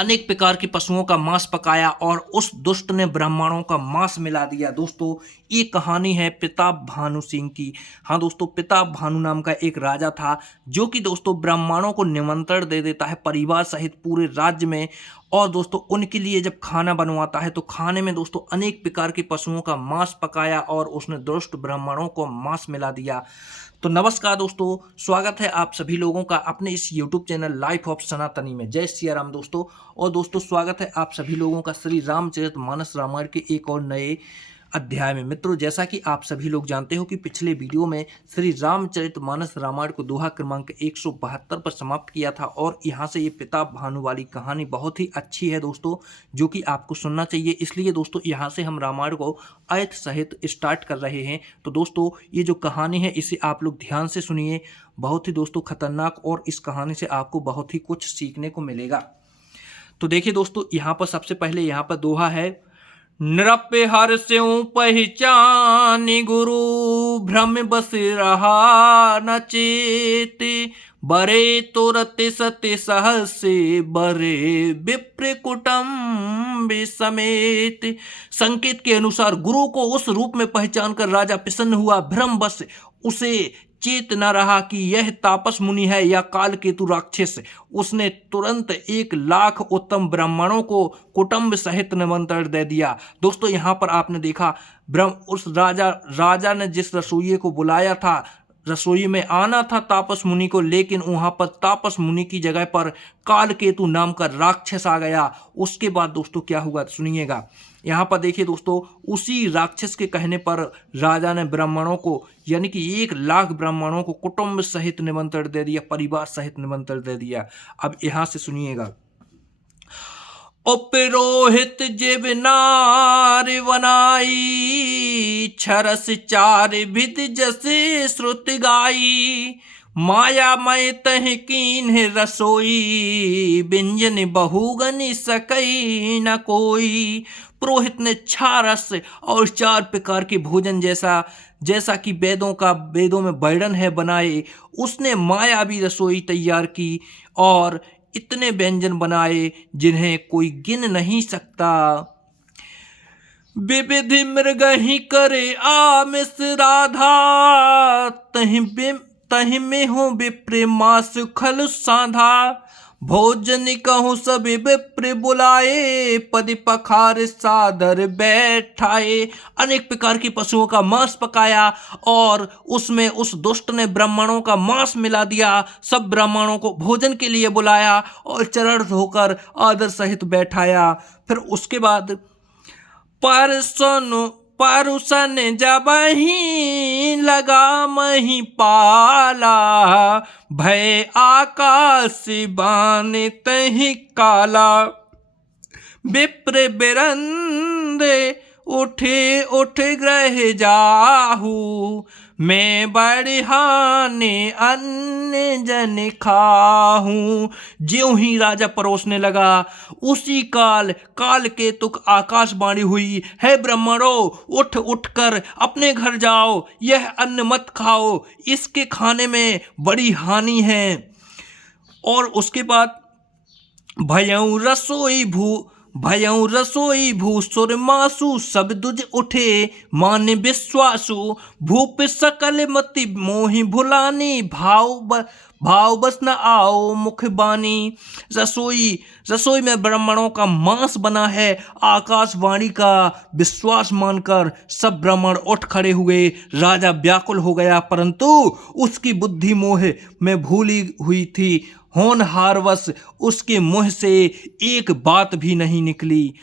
अनेक प्रकार के पशुओं का मांस पकाया और उस दुष्ट ने ब्राह्मणों का मांस मिला दिया। दोस्तों, ये कहानी है प्रताप भानु सिंह की। हाँ दोस्तों, प्रताप भानु नाम का एक राजा था जो कि दोस्तों ब्राह्मणों को निमंत्रण दे देता है परिवार सहित पूरे राज्य में। और दोस्तों उनके लिए जब खाना बनवाता है तो खाने में दोस्तों अनेक प्रकार के पशुओं का मांस पकाया और उसने दुष्ट ब्राह्मणों को मांस मिला दिया। तो नमस्कार दोस्तों, स्वागत है आप सभी लोगों का अपने इस YouTube चैनल लाइफ ऑफ सनातनी में। जय सिया राम दोस्तों। और दोस्तों स्वागत है आप सभी लोगों का श्री रामचरितमानस रामायण के एक और नए अध्याय में। मित्रों, जैसा कि आप सभी लोग जानते हो कि पिछले वीडियो में श्री रामचरितमानस रामायण को दोहा क्रमांक 172 पर समाप्त किया था और यहाँ से ये प्रताप भानु वाली कहानी बहुत ही अच्छी है दोस्तों, जो कि आपको सुनना चाहिए। इसलिए दोस्तों यहाँ से हम रामायण को अर्थ सहित स्टार्ट कर रहे हैं। तो दोस्तों ये जो कहानी है इसे आप लोग ध्यान से सुनिए, बहुत ही दोस्तों खतरनाक, और इस कहानी से आपको बहुत ही कुछ सीखने को मिलेगा। तो देखिए दोस्तों, यहाँ पर सबसे पहले यहाँ पर दोहा है। नृप्य हर स्यों पहचानि गुरु, भ्रम बस रहा न चेत। बरे तुरत सत्य सहसे, बरे विप्र कुटुंब समेत। संकेत के अनुसार गुरु को उस रूप में पहचान कर राजा प्रसन्न हुआ। भ्रम बस उसे चेत न रहा कि यह तापस मुनि है या काल केतु राक्षस। उसने तुरंत 1,00,000 उत्तम ब्राह्मणों को कुटुंब सहित निमंत्रण दे दिया। दोस्तों यहाँ पर आपने देखा उस राजा ने जिस रसोइये को बुलाया था, रसोई में आना था तापस मुनि को, लेकिन वहां पर तापस मुनि की जगह पर काल केतु नाम का राक्षस आ गया। उसके बाद दोस्तों क्या हुआ सुनिएगा। यहाँ पर देखिए दोस्तों, उसी राक्षस के कहने पर राजा ने ब्राह्मणों को यानी कि 1,00,000 ब्राह्मणों को कुटुंब सहित निमंत्रण दे दिया, परिवार सहित निमंत्रण दे दिया। अब यहाँ से सुनिएगा। उपरोहित जिव नार वनाई, छरस चार विध जसे श्रुत गाई। माया मय तह कीन्ह रसोई, व्यंजन बहुगनि सकई न कोई। पुरोहित ने 6 रस और 4 प्रकार के भोजन जैसा कि वेदों में वर्णन है बनाए। उसने मायावी रसोई तैयार की और इतने व्यंजन बनाए जिन्हें कोई गिन नहीं सकता। विविध मृग ही करे आमिष राधा, तहि में हो विप्र मास खल साधा। भोजन कहूँ सब विप्र बुलाए, पद पखार सादर बैठाए। अनेक प्रकार के पशुओं का मांस पकाया और उसमें उस दुष्ट ने ब्राह्मणों का मांस मिला दिया। सब ब्राह्मणों को भोजन के लिए बुलाया और चरण धोकर आदर सहित बैठाया। फिर उसके बाद परुसन जबहि लगा मही पाला, भय आकाश बान तहि काला। विप्र बिरंदे उठ ग्रह जाहू, मैं बढ़ियाने अन्य जन खाहूं। ज्यों ही राजा परोसने लगा उसी काल केतुक आकाशवाणी हुई, है ब्राह्मणों उठ कर अपने घर जाओ, यह अन्न मत खाओ, इसके खाने में बड़ी हानि है। और उसके बाद भयऊ रसोई भूसुर मासु, सब दुज उठे मान विश्वासु। भूप सकल मति मोहि भुलानी, भाव बस न आओ मुख बानी। रसोई में ब्राह्मणों का मांस बना है। आकाशवाणी का विश्वास मानकर सब ब्राह्मण उठ खड़े हुए। राजा व्याकुल हो गया, परंतु उसकी बुद्धि मोह में भूली हुई थी। होनहारवश उसके मुंह से एक बात भी नहीं निकली।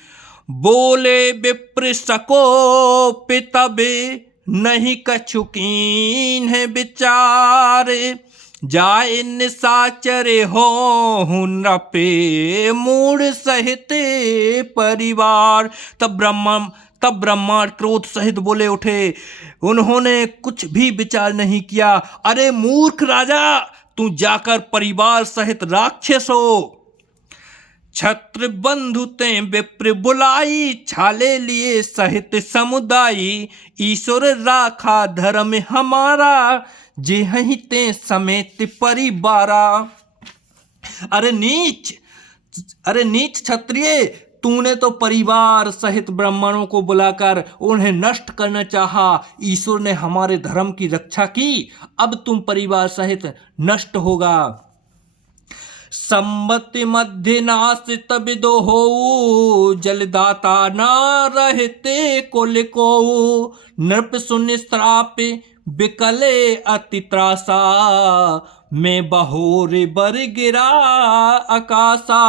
बोले विप्र सको पितबे, नहीं कछु कीन्ह विचार। जाय निशाचरे हो नृपे, मूढ़ सहित परिवार। तब ब्रह्मांड क्रोध सहित बोले उठे। उन्होंने कुछ भी विचार नहीं किया। अरे मूर्ख राजा, तू जाकर परिवार सहित राक्षस हो। छत्र बंधु ते विप्र बुलाई, छाले लिए सहित समुदायी। ईश्वर राखा धर्म हमारा, जेहि ते समेत परिवारा। अरे नीच, अरे नीच क्षत्रिय, तूने तो परिवार सहित ब्राह्मणों को बुलाकर उन्हें नष्ट करना चाहा। ईश्वर ने हमारे धर्म की रक्षा की, अब तुम परिवार सहित नष्ट होगा। संबत्ति मध्य नासित विदो हो, जलदाता ना रहते कुल को। नृप शून्य श्राप विकले अति त्रासा, मैं बहोर बर गिरा आकाशा।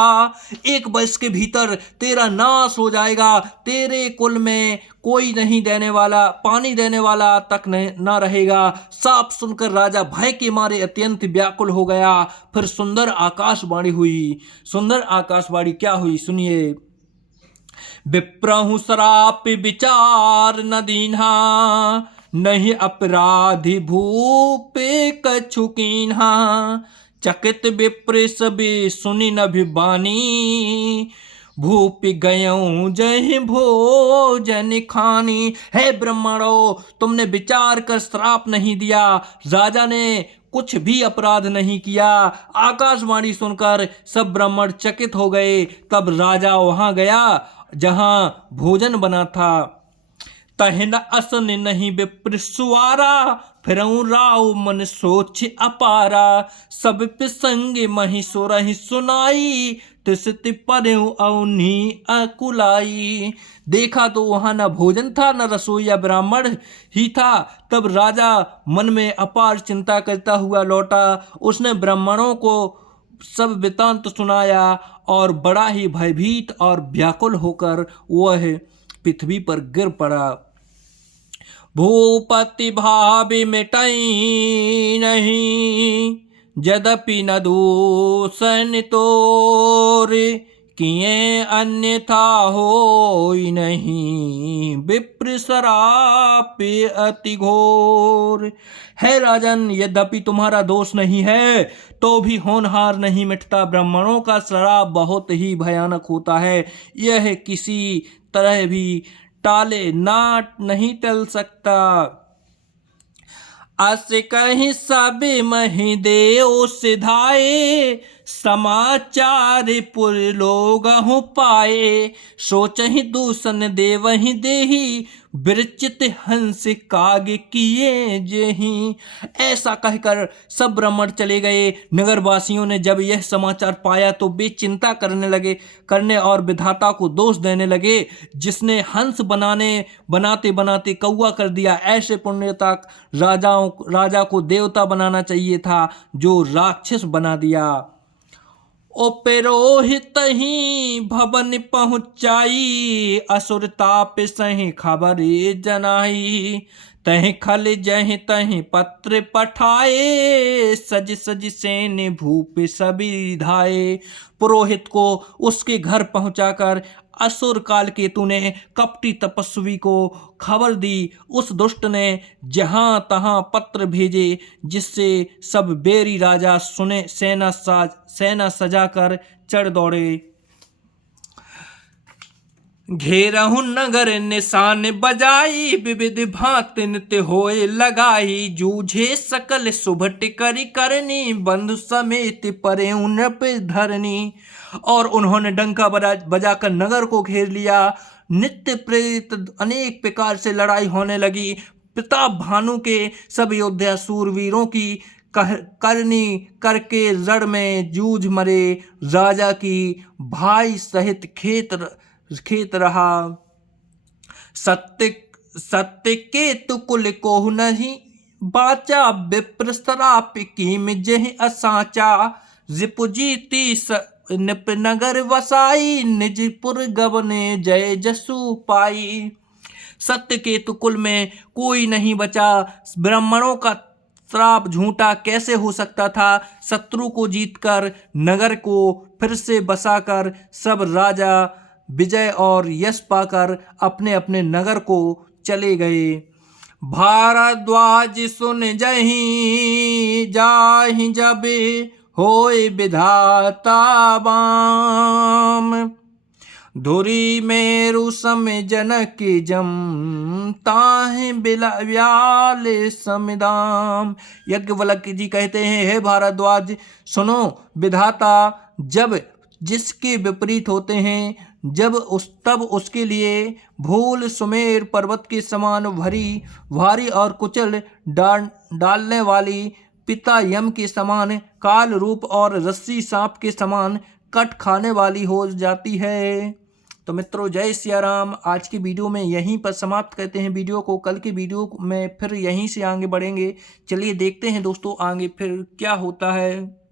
एक वर्ष के भीतर तेरा नाश हो जाएगा, तेरे कुल में कोई नहीं देने वाला, पानी देने वाला तक न रहेगा। साफ सुनकर राजा भय के मारे अत्यंत व्याकुल हो गया। फिर सुंदर आकाशवाणी हुई। सुंदर आकाशवाणी क्या हुई, सुनिए। विप्रहु सराप विचार न दीन्हा, नहीं अपराधी भूपे कछु कीन्हा। चकित विप्र सबे सुनि न भिवानी, भूप गयऊं जय भोजन खानी। हे ब्राह्मणों, तुमने विचार कर श्राप नहीं दिया, राजा ने कुछ भी अपराध नहीं किया। आकाशवाणी सुनकर सब ब्राह्मण चकित हो गए। तब राजा वहां गया जहां भोजन बना था। तहिन असन नहीं विप्र सुवारा, फिरऊं राव मन सोच अपारा। सब प्रसंग मही सोरहि सुनाई, तिसति परऊं अवनी अकुलाई। देखा तो वहां न भोजन था, न रसोईया ब्राह्मण ही था। तब राजा मन में अपार चिंता करता हुआ लौटा। उसने ब्राह्मणों को सब वृतांत सुनाया और बड़ा ही भयभीत और व्याकुल होकर वह पृथ्वी पर गिर पड़ा। भूपति भावि मिटई नहीं, यद्यपि न दूषण तोर। किए अन्यथा होई नहीं, विप्र सराप अति घोर। है राजन, यद्यपि तुम्हारा दोष नहीं है तो भी होनहार नहीं मिटता। ब्राह्मणों का श्राप बहुत ही भयानक होता है, यह किसी तरह भी टाले नाट नहीं टल सकता। अस कहीं सब मही देव सिधाए, समाचार पुर लोग हूँ पाए। सोचहि दूषण देवहि देही, विरचित हंस काग किए जेही। ऐसा कहकर सब ब्राह्मण चले गए। नगरवासियों ने जब यह समाचार पाया तो वे चिंता करने और विधाता को दोष देने लगे, जिसने हंस बनाते बनाते कौवा कर दिया। ऐसे पुण्यता राजा को देवता बनाना चाहिए था, जो राक्षस बना दिया। ओपेरोहित ही भवन पहुँचाई, असुर ताप सही खबर जनाई। तह खल जह तह पत्र पठाए, सज सज सेन भूप सभी धाये। पुरोहित को उसके घर पहुंचाकर असुर काल केतु ने कपटी तपस्वी को खबर दी। उस दुष्ट ने जहां तहां पत्र भेजे, जिससे सब बेरी राजा सुने सेना सजाकर चढ़ दौड़े। घेरहु नगर निशान बजाई, विविध भांति नित्य होए लगाई। जूझे सकल सुभट करी करनी, बंधु समेत परे नृप धरनी। और उन्होंने डंका बजाकर नगर को घेर लिया। नित्य प्रेरित अनेक प्रकार से लड़ाई होने लगी। प्रताप भानु के सब योद्धा सूरवीरों की करनी करके रण में जूझ मरे। राजा की भाई सहित खेत रहा। सत्य के तुकुल कोहु नहीं बाचा, विप्र सराप कीम जह असाचा। रिपुजीती निप नगर वसाई, निजपुर गवने जय जसु पाई। सत्य केतु कुल में कोई नहीं बचा। ब्राह्मणों का श्राप झूठा कैसे हो सकता था। शत्रु को जीतकर नगर को फिर से बसाकर सब राजा विजय और यश पाकर अपने अपने नगर को चले गए। भारद्वाज सुन जहीं जाहि जबे, होय विधाता बाम। धुरी मेरु सम जनक जम, ताहि व्याल समिदाम। यज्ञवल्क्य जी कहते हैं, हे भारद्वाज सुनो, विधाता जब जिसके विपरीत होते हैं, तब उसके लिए भूल सुमेर पर्वत के समान भारी और कुचल डालने वाली, पिता यम के समान काल रूप और रस्सी सांप के समान कट खाने वाली हो जाती है। तो मित्रों, जय सिया राम। आज की वीडियो में यहीं पर समाप्त करते हैं वीडियो को। कल की वीडियो में फिर यहीं से आगे बढ़ेंगे। चलिए देखते हैं दोस्तों आगे फिर क्या होता है।